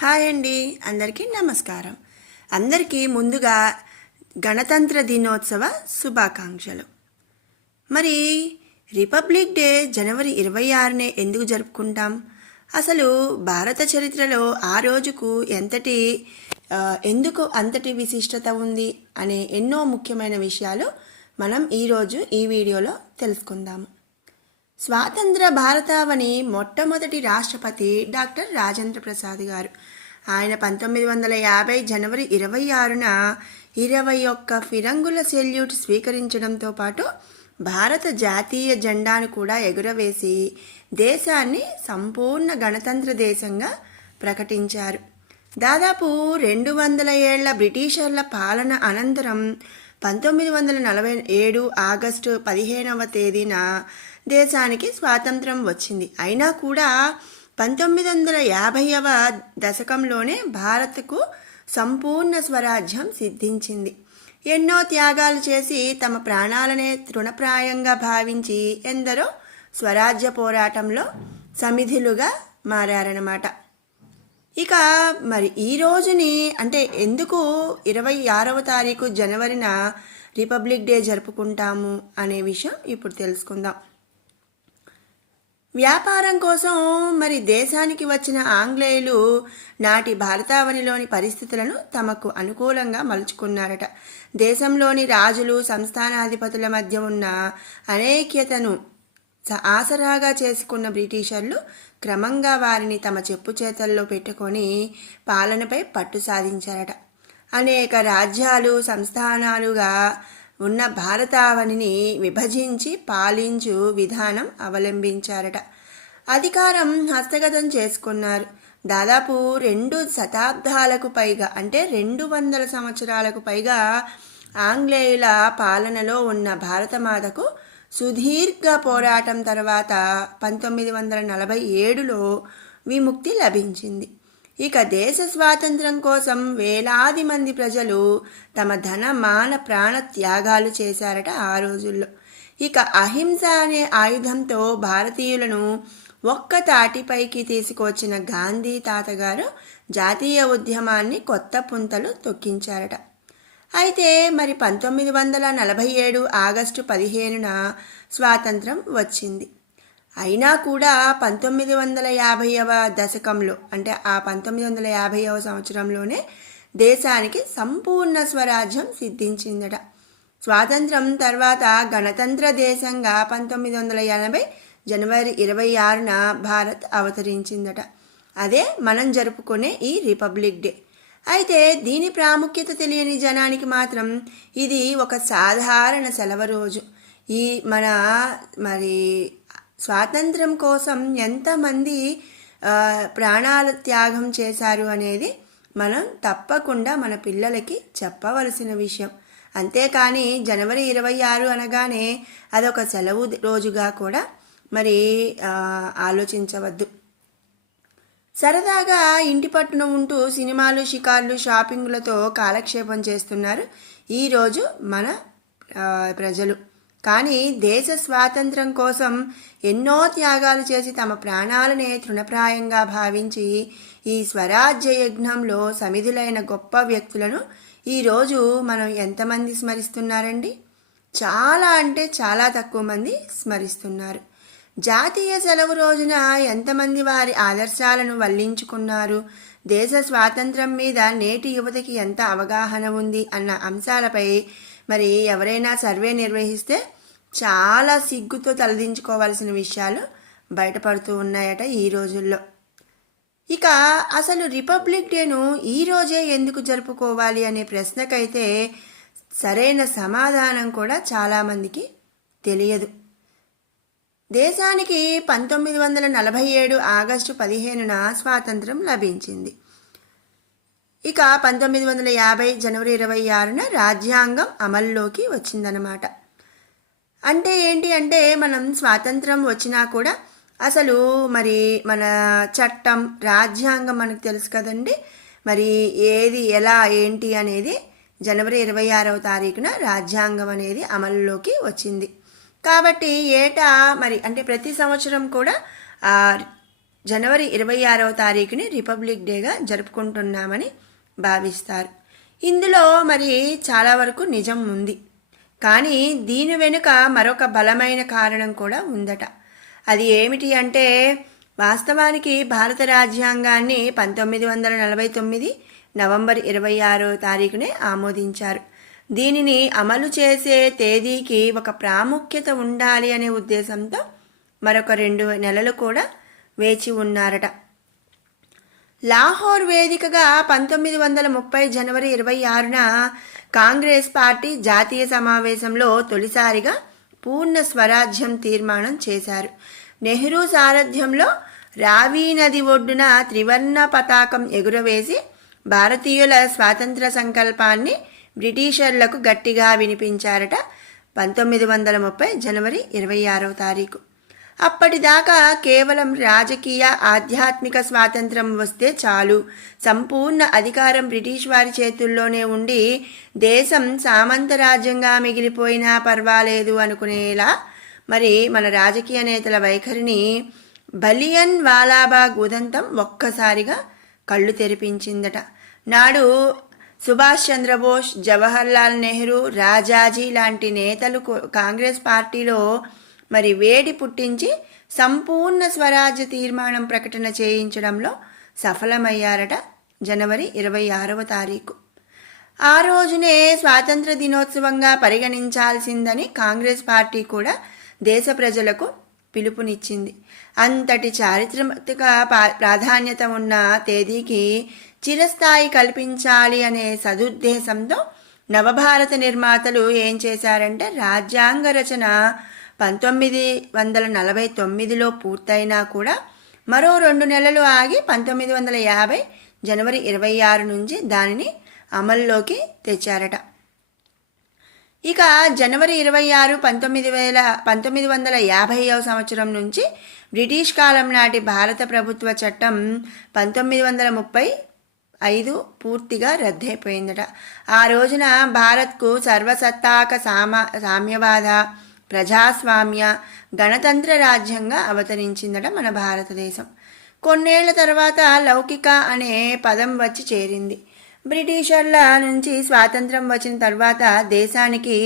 Hi అండి, అందరికీ నమస్కారం. అందరికీ ముందుగా గణతంత్ర దినోత్సవ శుభాకాంక్షలు. మరి రిపబ్లిక్ డే జనవరి 26నే ఎందుకు జరుపుకుంటాం? అసలు భారత చరిత్రలో ఆ రోజుకు ఎందుకు అంతటి విశిష్టత ఉంది అనే ఎన్నో ముఖ్యమైన విషయాలు మనం ఈరోజు ఈ వీడియోలో తెలుసుకుందాము. స్వాతంత్ర భారతావని మొట్టమొదటి రాష్ట్రపతి డాక్టర్ రాజేంద్ర ప్రసాద్ గారు. ఆయన 1950 జనవరి 26న 21 ఫిరంగుల సెల్యూట్ స్వీకరించడంతో పాటు భారత జాతీయ జెండాను కూడా ఎగురవేసి దేశాన్ని సంపూర్ణ గణతంత్ర దేశంగా ప్రకటించారు. దాదాపు 200 ఏళ్ల బ్రిటిషర్ల పాలన అనంతరం 1947 ఆగస్టు 15వ తేదీన దేశానికి స్వాతంత్రం వచ్చింది. అయినా కూడా 1950వ దశకంలోనే భారత్కు సంపూర్ణ స్వరాజ్యం సిద్ధించింది. ఎన్నో త్యాగాలు చేసి తమ ప్రాణాలనే తృణప్రాయంగా భావించి ఎందరో స్వరాజ్య పోరాటంలో సమిధులుగా మారారన్నమాట. ఇక మరి ఈ రోజుని అంటే ఎందుకు 26వ తారీఖు జనవరిన రిపబ్లిక్ డే జరుపుకుంటాము అనే విషయం ఇప్పుడు తెలుసుకుందాం. వ్యాపారం కోసం మరి దేశానికి వచ్చిన ఆంగ్లేయులు నాటి భారతావనిలోని పరిస్థితులను తమకు అనుకూలంగా మలుచుకున్నారట. దేశంలోని రాజులు సంస్థానాధిపతుల మధ్య ఉన్న అనైక్యతను ఆసరాగా చేసుకున్న బ్రిటిషర్లు క్రమంగా వారిని తమ చెప్పు చేతల్లో పెట్టుకొని పాలనపై పట్టు సాధించారట. అనేక రాజ్యాలు సంస్థానాలుగా ఉన్న భారతావనిని విభజించి పాలించు విధానం అవలంబించారట. అధికారం హస్తగతం చేసుకున్నారు. దాదాపు 2 శతాబ్దాలకు పైగా అంటే 200 సంవత్సరాలకు పైగా ఆంగ్లేయుల పాలనలో ఉన్న భారతమాతకు సుదీర్ఘ పోరాటం తర్వాత 1947లో విముక్తి లభించింది. ఇక దేశ స్వాతంత్రం కోసం వేలాది మంది ప్రజలు తమ ధన మాన ప్రాణ త్యాగాలు చేశారట ఆ రోజుల్లో. ఇక అహింస అనే ఆయుధంతో భారతీయులను ఒక్క తాటిపైకి తీసుకొచ్చిన గాంధీ తాతగారు జాతీయ ఉద్యమాన్ని కొత్త పుంతలు తొక్కించారట. అయితే మరి 1947 ఆగస్టు 15న స్వాతంత్రం వచ్చింది. అయినా కూడా 1950వ దశకంలో అంటే ఆ 1950వ సంవత్సరంలోనే దేశానికి సంపూర్ణ స్వరాజ్యం సిద్ధించిందట. స్వాతంత్రం తర్వాత గణతంత్ర దేశంగా 1980 జనవరి 26న భారత్ అవతరించిందట. అదే మనం జరుపుకునే ఈ రిపబ్లిక్ డే. అయితే దీని ప్రాముఖ్యత తెలియని జనానికి మాత్రం ఇది ఒక సాధారణ సెలవు రోజు. ఈ మరి స్వాతంత్రం కోసం ఎంతమంది ప్రాణాల త్యాగం చేశారు అనేది మనం తప్పకుండా మన పిల్లలకి చెప్పవలసిన విషయం. అంతేకాని జనవరి 26 అనగానే అదొక సెలవు రోజుగా కూడా మరి ఆలోచించవద్దు. సరదాగా ఇంటి పట్టున ఉంటూ సినిమాలు, షికార్లు, షాపింగ్లతో కాలక్షేపం చేస్తున్నారు ఈరోజు మన ప్రజలు. కానీ దేశ స్వాతంత్రం కోసం ఎన్నో త్యాగాలు చేసి తమ ప్రాణాలనే తృణప్రాయంగా భావించి ఈ స్వరాజ్య యజ్ఞంలో సమిధులైన గొప్ప వ్యక్తులను ఈరోజు మనం ఎంతమంది స్మరిస్తున్నారండి? చాలా అంటే చాలా తక్కువ మంది స్మరిస్తున్నారు. జాతీయ సెలవు రోజున ఎంతమంది వారి ఆదర్శాలను వల్లించుకున్నారు, దేశ స్వాతంత్రం మీద నేటి యువతకి ఎంత అవగాహన ఉంది అన్న అంశాలపై మరి ఎవరైనా సర్వే నిర్వహిస్తే చాలా సిగ్గుతో తలదించుకోవాల్సిన విషయాలు బయటపడుతూ ఉన్నాయట ఈ రోజుల్లో. ఇక అసలు రిపబ్లిక్ డేను ఈ రోజే ఎందుకు జరుపుకోవాలి అనే ప్రశ్నకైతే సరైన సమాధానం కూడా చాలామందికి తెలియదు. దేశానికి 1947 ఆగస్టు 15న స్వాతంత్రం లభించింది. ఇక 1950 జనవరి 26న రాజ్యాంగం అమల్లోకి వచ్చిందనమాట. అంటే ఏంటి అంటే మనం స్వాతంత్రం వచ్చినా కూడా అసలు మరి మన చట్టం రాజ్యాంగం మనకు తెలుసు కదండి. మరి ఏది ఎలా ఏంటి అనేది జనవరి 26వ తారీఖున రాజ్యాంగం అనేది అమల్లోకి వచ్చింది. కాబట్టి ఏటా మరి అంటే ప్రతి సంవత్సరం కూడా జనవరి 26వ తారీఖుని రిపబ్లిక్ డేగా జరుపుకుంటున్నామని భావిస్తారు. ఇందులో మరి చాలా వరకు నిజం ఉంది. కానీ దీని వెనుక మరొక బలమైన కారణం కూడా ఉందట. అది ఏమిటి అంటే, వాస్తవానికి భారత రాజ్యాంగాన్ని 1949 నవంబర్ 26వ తారీఖునే ఆమోదించారు. దీనిని అమలు చేసే తేదీకి ఒక ప్రాముఖ్యత ఉండాలి అనే ఉద్దేశంతో మరొక 2 నెలలు కూడా వేచి ఉన్నారట. లాహోర్ వేదికగా 1930 జనవరి 26న కాంగ్రెస్ పార్టీ జాతీయ సమావేశంలో తొలిసారిగా పూర్ణ స్వరాజ్యం తీర్మానం చేశారు. నెహ్రూ సారథ్యంలో రావి నది ఒడ్డున త్రివర్ణ పతాకం ఎగురవేసి భారతీయుల స్వాతంత్ర సంకల్పాన్ని బ్రిటిషర్లకు గట్టిగా వినిపించారట. 1930 జనవరి 26వ తారీఖు. అప్పటిదాకా కేవలం రాజకీయ ఆధ్యాత్మిక స్వాతంత్రం వస్తే చాలు, సంపూర్ణ అధికారం బ్రిటిష్ వారి చేతుల్లోనే ఉండి దేశం సామంత రాజ్యంగా మిగిలిపోయినా పర్వాలేదు అనుకునేలా మరి మన రాజకీయ నేతల వైఖరిని బలియన్ వాలాబాగ్ ఉదంతం ఒక్కసారిగా కళ్ళు తెరిపించిందట. నాడు సుభాష్ చంద్రబోస్, జవహర్లాల్ నెహ్రూ, రాజాజీ లాంటి నేతలు కాంగ్రెస్ పార్టీలో మరి వేడి పుట్టించి సంపూర్ణ స్వరాజ్య తీర్మానం ప్రకటన చేయించడంలో సఫలమయ్యారట. జనవరి 26వ తారీఖు. ఆ రోజునే స్వాతంత్ర దినోత్సవంగా పరిగణించాల్సిందని కాంగ్రెస్ పార్టీ కూడా దేశ ప్రజలకు పిలుపునిచ్చింది. అంతటి చారిత్రక ప్రాధాన్యత ఉన్న తేదీకి చిరస్థాయి కల్పించాలి అనే సదుద్దేశంతో నవభారత నిర్మాతలు ఏం చేశారంటే, రాజ్యాంగ రచన 1949లో పూర్తయినా కూడా మరో 2 నెలలు ఆగి 1950 జనవరి 26 నుంచి దానిని అమల్లోకి తెచ్చారట. ఇక జనవరి 26, 1950వ సంవత్సరం నుంచి బ్రిటిష్ కాలం నాటి భారత ప్రభుత్వ చట్టం 1935 పూర్తిగా రద్దయిపోయిందట. ఆ రోజున భారత్కు సర్వసత్తాక సామ్యవాద, ప్రజాస్వామ్య, గణతంత్ర రాజ్యంగా అవతరించిందట మన భారతదేశం. కొన్నేళ్ల తర్వాత లౌకిక అనే పదం వచ్చి చేరింది. బ్రిటిషర్ల నుంచి స్వాతంత్రం వచ్చిన తర్వాత దేశానికి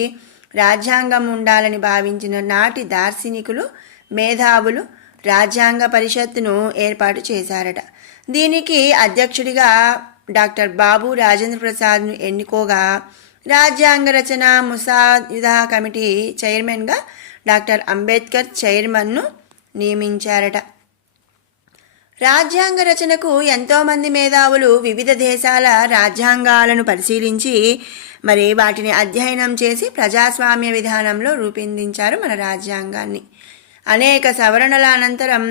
రాజ్యాంగం ఉండాలని భావించిన నాటి దార్శనికులు, మేధావులు రాజ్యాంగ పరిషత్తును ఏర్పాటు చేశారట. దీనికి అధ్యక్షుడిగా డాక్టర్ బాబు రాజేంద్ర ప్రసాద్ను ఎన్నుకోగా, రాజ్యాంగ రచన ముసాయిదా కమిటీ చైర్మన్గా డాక్టర్ అంబేద్కర్ చైర్మన్ను నియమించారట. రాజ్యాంగ రచనకు ఎంతోమంది మేధావులు వివిధ దేశాల రాజ్యాంగాలను పరిశీలించి మరి వాటిని అధ్యయనం చేసి ప్రజాస్వామ్య విధానంలో రూపొందించారు మన రాజ్యాంగాన్ని. అనేక సవరణల అనంతరం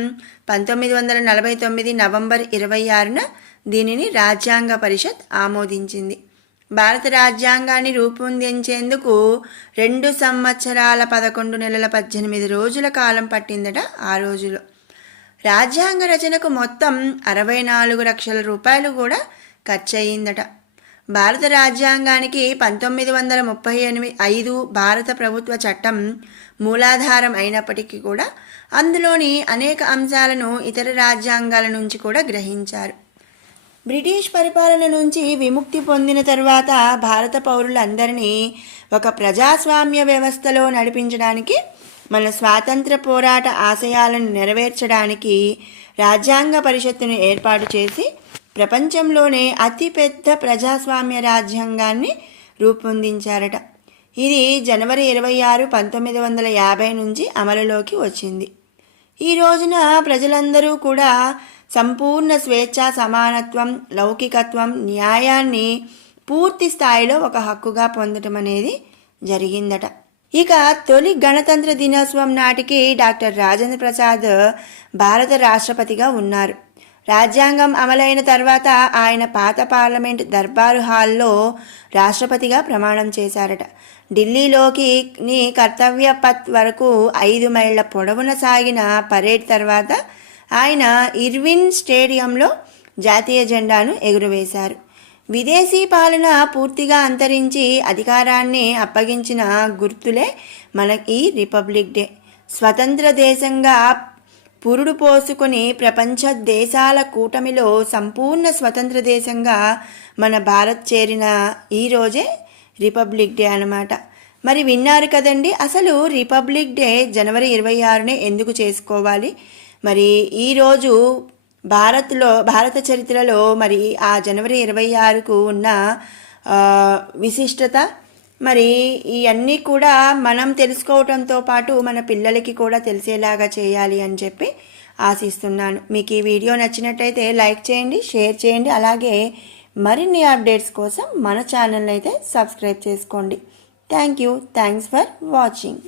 1949 నవంబర్ 26న దీనిని రాజ్యాంగ పరిషత్ ఆమోదించింది. భారత రాజ్యాంగాన్ని రూపొందించేందుకు 2 సంవత్సరాల 11 నెలల 18 రోజుల కాలం పట్టిందట. ఆ రోజులో రాజ్యాంగ రచనకు మొత్తం 64 లక్షల రూపాయలు కూడా ఖర్చయిందట. భారత రాజ్యాంగానికి 1935 భారత ప్రభుత్వ చట్టం మూలాధారం అయినప్పటికీ కూడా అందులోని అనేక అంశాలను ఇతర రాజ్యాంగాల నుంచి కూడా గ్రహించారు. బ్రిటిష్ పరిపాలన నుంచి విముక్తి పొందిన తరువాత భారత పౌరులందరినీ ఒక ప్రజాస్వామ్య వ్యవస్థలో నడిపించడానికి, మన స్వాతంత్ర పోరాట ఆశయాలను నెరవేర్చడానికి రాజ్యాంగ పరిషత్తును ఏర్పాటు చేసి ప్రపంచంలోనే అతిపెద్ద ప్రజాస్వామ్య రాజ్యాంగాన్ని రూపొందించారట. ఇది జనవరి 26, 1950 నుంచి అమలులోకి వచ్చింది. ఈ రోజున ప్రజలందరూ కూడా సంపూర్ణ స్వేచ్ఛ, సమానత్వం, లౌకికత్వం, న్యాయాన్ని పూర్తి స్థాయిలో ఒక హక్కుగా పొందటం అనేది జరిగిందట. ఇక తొలి గణతంత్ర దినోత్సవం నాటికి డాక్టర్ రాజేంద్ర ప్రసాద్ భారత రాష్ట్రపతిగా ఉన్నారు. రాజ్యాంగం అమలైన తర్వాత ఆయన పాత పార్లమెంట్ దర్బారు హాల్లో రాష్ట్రపతిగా ప్రమాణం చేశారట. ఢిల్లీలోకి కర్తవ్య పథ్ వరకు 5 మైళ్ళ పొడవున సాగిన పరేడ్ తర్వాత ఆయన ఇర్విన్ స్టేడియంలో జాతీయ జెండాను ఎగురవేశారు. విదేశీ పాలన పూర్తిగా అంతరించి అధికారాన్ని అప్పగించిన గుర్తులే మనకి రిపబ్లిక్ డే. స్వతంత్ర దేశంగా పురుడు పోసుకొని ప్రపంచ దేశాల కూటమిలో సంపూర్ణ స్వతంత్ర దేశంగా మన భారత్ చేరిన ఈ రోజే రిపబ్లిక్ డే అన్నమాట. మరి విన్నారు కదండి, అసలు రిపబ్లిక్ డే జనవరి 26నే ఎందుకు చేసుకోవాలి? మరి ఈరోజు భారత చరిత్రలో మరి ఆ జనవరి 26కు ఉన్న విశిష్టత మరి ఇవన్నీ కూడా మనం తెలుసుకోవడంతో పాటు మన పిల్లలకి కూడా తెలిసేలాగా చేయాలి అని చెప్పి ఆశిస్తున్నాను. మీకు ఈ వీడియో నచ్చినట్టయితే లైక్ చేయండి, షేర్ చేయండి, అలాగే మరిన్ని అప్డేట్స్ కోసం మన ఛానల్ అయితే సబ్స్క్రైబ్ చేసుకోండి. Thanks for watching.